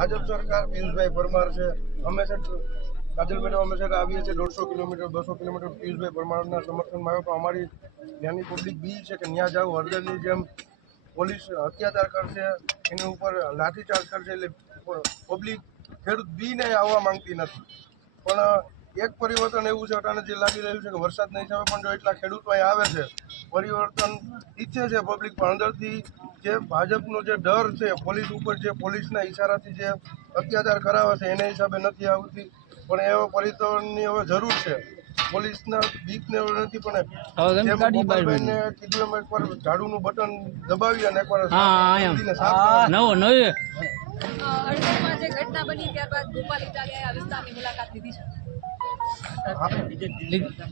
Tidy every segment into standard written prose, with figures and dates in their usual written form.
भाजप सरकार पीयूषभाई परमार है हमेशा काजल मैडम हमेशा आવીએ છીએ 150 કિલોમીટર 200 કિલોમીટર પીયુષભાઈ પરમારના સમર્થનમાં આવ્યો. અમારી ત્યાંની પબ્લિક બી છે કે ત્યાં જાવ હળદરની જેમ પોલીસ અત્યાચાર કરશે, એની ઉપર લાઠીચાર્જ કરશે, એટલે પબ્લિક ખેડૂત બીને આવવા માંગતી નથી. પણ એક પરિવર્તન એવું છે અટાણે જે લાગી રહ્યું છે કે વરસાદના હિસાબે પણ જો એટલા ખેડૂતો અહીં આવે છે, પરિવર્તન ઈચ્છે છે પબ્લિક, પણ અંદરથી જે ભાજપનો જે ડર છે પોલીસ ઉપર, જે પોલીસના ઈશારાથી જે અત્યાચાર કરાવે છે એના હિસાબે નથી આવતી. પણ એવા પરિવર્તનની હવે જરૂર છે. પોલીસના બીકને નથી, પણ ગોપાલભાઈને કીધું એમ એકવાર ઝાડુનું બટન દબાવી અને એકવાર જે ઘટના બની ત્યારબાદ ગોપાલ ઇટાલિયાએ આ વિસ્તારની મુલાકાત લીધી છે.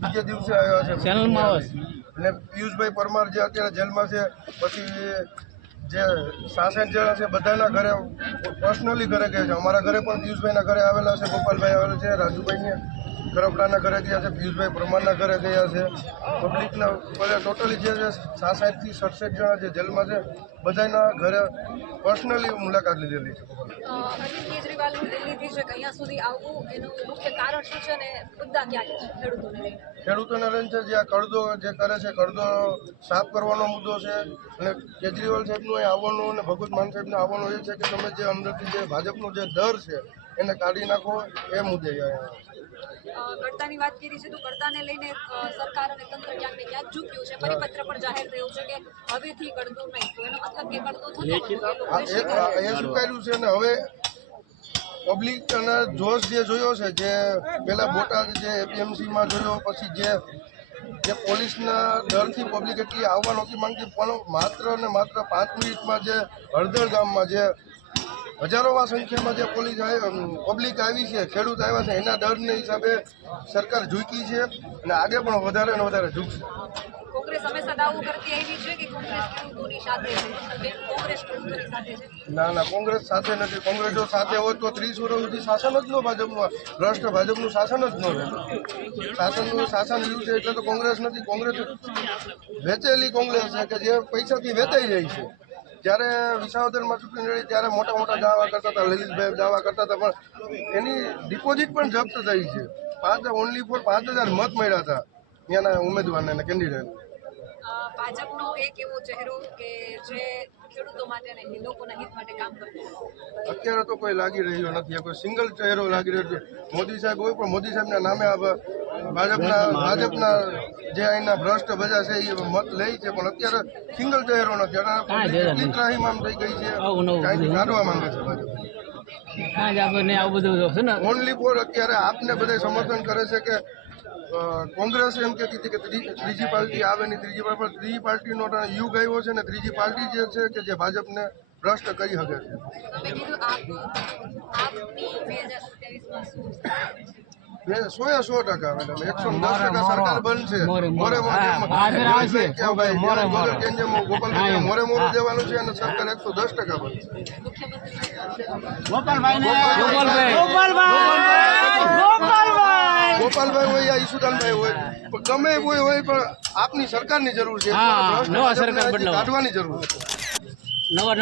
બીજે દિવસે આવ્યા છે અને પિયુષભાઈ પરમાર જે અત્યારે જેલમાં છે, પછી જે શાસન જણા છે બધાના ઘરે પર્સનલી ઘરે ગયા છે. અમારા ઘરે પણ પિયુષભાઈના ઘરે આવેલા છે, ગોપાલભાઈ આવેલા છે, રાજુભાઈને ગરબડાના ઘરે ગયા છે, પિયુષભાઈ પરમારના ઘરે ગયા છે. પબ્લિકના બધા ટોટલી જે 60થી 67 જણા જે જેલમાં છે બધાના ઘરે પર્સનલી મુલાકાત લીધેલી છે. અરવિંદ કેજરીવાલનું દિલ્હીથી છે અહીંયા સુધી આવવું એનું મુખ્ય કારણ શું છે અને મુદ્દા ક્યાં છે ખેડૂતોને લઈને છે? જે આ કરદો જે કરે છે, કરદો સાફ કરવાનો મુદ્દો છે. અને કેજરીવાલ સાહેબનું અહીં આવવાનું અને ભગવત માન સાહેબને આવવાનું એ છે કે તમે જે અંદરથી જે ભાજપનો જે ડર છે એને કાઢી નાખો, એ મુદ્દે. કરતાની વાત કરી છે તો કરતાને લઈને સરકાર અને તંત્ર ક્યાંક ને ક્યાંક ઝૂક્યું છે. પરિપત્ર પણ જાહેર થયું છે કે હવેથી કરદો નહીં, તો એનો મતલબ કે કરદો થતો એ સ્વીકાર્યું છે. અને હવે પબ્લિક અને જોશ જે જોયો છે, જે પેલા બોટાદ જે એપીએમસીમાં જોયો, પછી જે પોલીસના ડરથી પબ્લિક એટલી આવવા નહોતી માંગતી, પણ માત્ર ને માત્ર 5 મિનિટમાં જે હળદર ગામમાં જે હજારોમાં સંખ્યામાં જે પબ્લિક આવી છે, ખેડૂત આવ્યા છે, એના ડરને હિસાબે સરકાર ઝૂકી છે અને આગે પણ વધારે ને વધારે ઝૂકશે. કોંગ્રેસ હંમેશા દાવો કરતી આવી છે કે કોંગ્રેસ ખેડૂતોની સાથે છે. કોંગ્રેસ ખેડૂતોની સાથે છે? ના, કોંગ્રેસ સાથે નથી. કોંગ્રેસ જો સાથે હોય તો 30 વર્ષ સુધી શાસન જ ન ભાજપનું, ભ્રષ્ટ ભાજપનું શાસન જ ન રહે. શાસન રહ્યું છે એટલે તો કોંગ્રેસ નથી. કોંગ્રેસ વેચેલી કોંગ્રેસ છે કે જે પૈસાથી વેચાઈ જાય છે. જ્યારે વિસાવદરમાં ચૂંટણી લડી ત્યારે મોટા મોટા દાવા કરતા હતા, લલિતભાઈ દાવા કરતા હતા, પણ એની ડિપોઝિટ પણ જપ્ત થઈ છે. ઓનલી ફોર 5000 મત મળ્યા હતા ત્યાંના ઉમેદવારને અને કેન્ડિડેટ. ભાજપનો એક એવો ચહેરો કે જે ખેડૂતો માટે અને લોકોના હિત માટે કામ કરતો અત્યારે તો કોઈ લાગી રહ્યો નથી. કોઈ સિંગલ ચહેરો લાગી રહ્યો છે. મોદી સાહેબ હોય પણ મોદી સાહેબના નામે ભાજપના જે અહીંના ભ્રષ્ટ બધા છે એ મત લે છે, પણ અત્યારે સિંગલ ચહેરો નથી. એટલી ત્રાહીમામ થઈ ગઈ છે, કાંઈ કાઢવા માંગે છે ભાજપ. ઓનલી ફોર અત્યારે આપને બધા સમર્થન કરે છે કે કોંગ્રેસ એમ કહેતી હતી કે ત્રીજી પાર્ટી આવે નહીં, ત્રીજી પાર્ટીનો યુગ આવ્યો છે ને ત્રીજી પાર્ટી જે છે કે જે ભાજપને ભ્રષ્ટ કરી શકે છે. 100% મેડમ, 110% સરકાર બનશે. મોરે મોરું દેવાનું છે અને સરકાર 110% બનશે. ગોપાલભાઈ હોય યા ઈસુદાનભાઈ હોય, પણ ગમે કોઈ હોય, પણ આપની સરકારની જરૂર છે. હા, ભ્રષ્ટ નવા ભાજપને સરકાર અહીંથી બદલાવા. કાઢવાની જરૂર છે. નવા